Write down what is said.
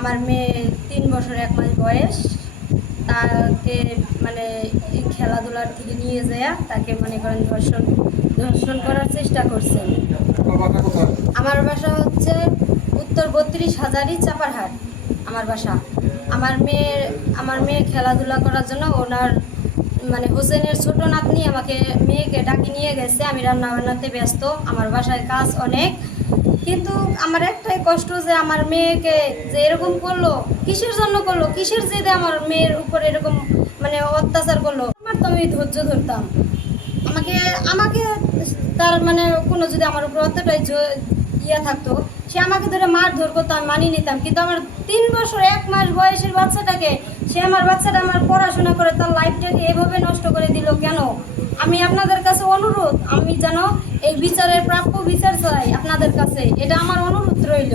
আমার মেয়ে 3 বছর 1 মাস বয়স। তাকে মানে এই খেলাধুলার থেকে নিয়ে যায় তাকে মনে করেন ধর্ষণ করার চেষ্টা করছেন। আমার বাসা হচ্ছে উত্তর 32,000 চাপারহাট আমার বাসা। আমার মেয়ে খেলাধুলা করার জন্য ওনার মানে হোসেনের ছোট নাতনি আমাকে মেয়েকে ডাকি নিয়ে গেছে। আমি রান্না বান্নাতে ব্যস্ত, আমার বাসায় কাজ অনেক, কিন্তু আমার একটাই কষ্ট যে আমার মেয়েকে যে এরকম করলো, কিসের জন্য করলো, কিসের জেদে আমার মেয়ের উপর এরকম মানে অত্যাচার করলো। আমার তো আমি ধৈর্য ধরতাম, আমাকে আমাকে তার মানে কোনো যদি আমার উপর অতটাই ইয়া থাকতো, সে আমাকে ধরে মারধর করতো, আমি মানিয়ে নিতাম। কিন্তু আমার 3 বছর 1 মাস বয়সের বাচ্চাটাকে, সে আমার বাচ্চাটা আমার পড়াশোনা করে তার লাইফটাকে এভাবে নষ্ট করে দিল কেন? আমি আপনাদের কাছে অনুরোধ, আমি যেন এই বিচারের প্রাপ্য বিচার চাই আপনাদের কাছে, এটা আমার অনুরোধ রইল।